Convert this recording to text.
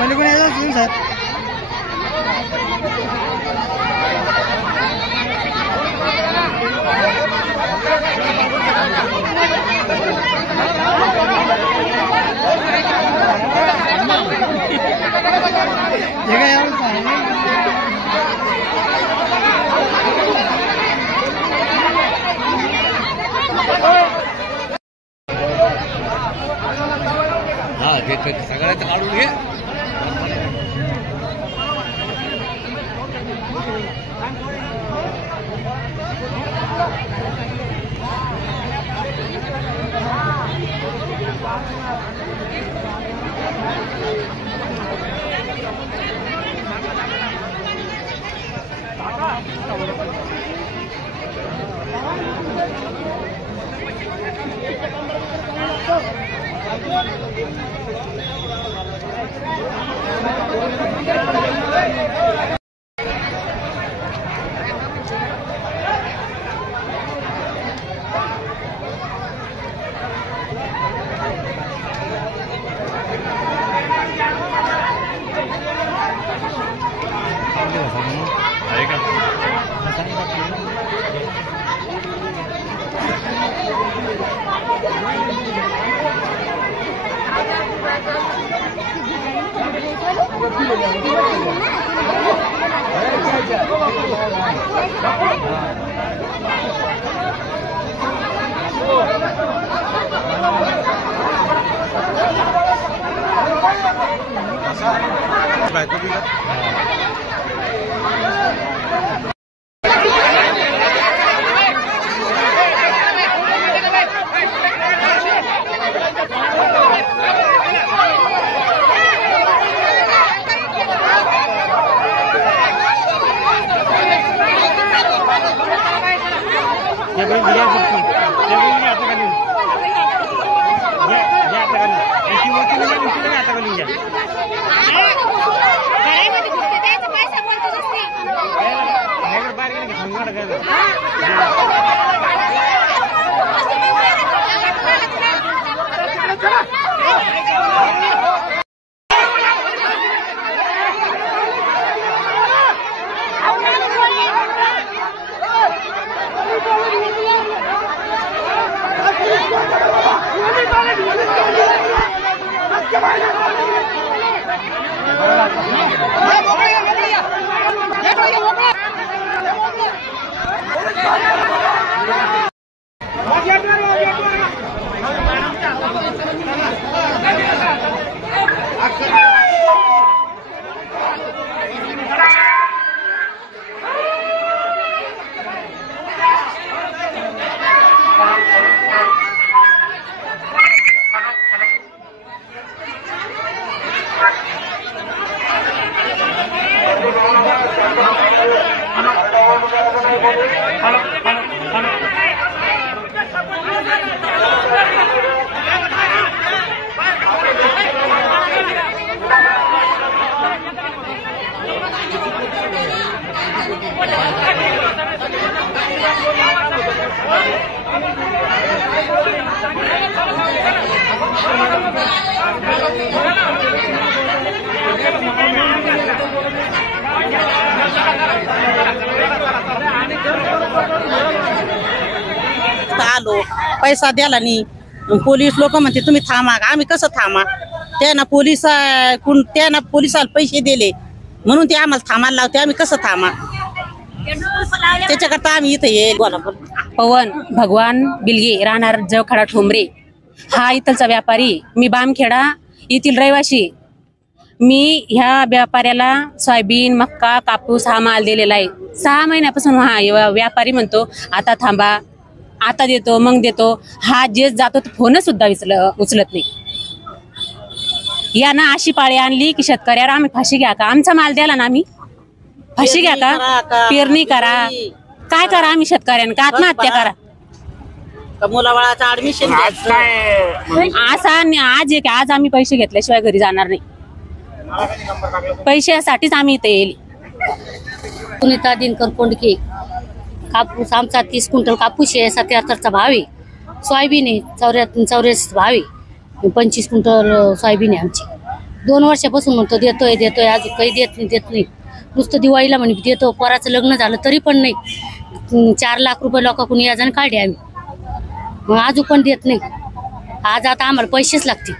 पलीकडे येतो सर. सगळ्याच काढून घे. आलो पैसा द्याला नाही. पोलीस लोक म्हणते तुम्ही थांबा. आम्ही कसं थांबा? त्यांना पोलिसाला पैसे दिले म्हणून ते आम्हाला थांबायला लावते. आम्ही कसं थांबा? त्याच्याकरता आम्ही इथे येईल. पवन भगवान बिलगे राहणार जवखडा ठोंबरे हा इथलचा व्यापारी. मी बामखेडा येथील रहिवाशी. मी ह्या व्यापाऱ्याला सोयाबीन मक्का कापूस हा माल दिलेला आहे. 6 महिन्यापासून हा व्यापारी म्हणतो आता थांबा, आता देतो, मग देतो. हा जे जातो तो फोनच सुद्धा उचलत नाही. यानं अशी पाळी आणली की शेतकऱ्यावर आम्ही फाशी घ्या का? आमचा माल द्याला ना आम्ही फाशी घ्या का? पेरणी करा, काय करा? आम्ही शेतकऱ्यांना का आत्महत्या करा? मुलाबाळाचं ऍडमिशन आज आम्ही पैसे घेतल्याशिवाय घरी जाणार नाही. पैशासाठीच आम्ही इथे येईल. सुनीता दिनकर कोंडके. कापूस आमचा 30 क्विंटल कापूस आहे. 77चा भाव आहे. सोयाबीन आहे 84 भाव आहे. 25 क्विंटल सोयाबीन आहे आमची. 2 वर्षापासून म्हणतो देतोय देतोय, अजून काही देत नाही. नुसतं दिवाळीला म्हणे देतो, पोराचं लग्न झालं तरी पण नाही. 4 लाख रुपये लोकांकडून याजाने काढले आम्ही, मग अजून पण देत नाही. आज आता आम्हाला पैसेच लागतील.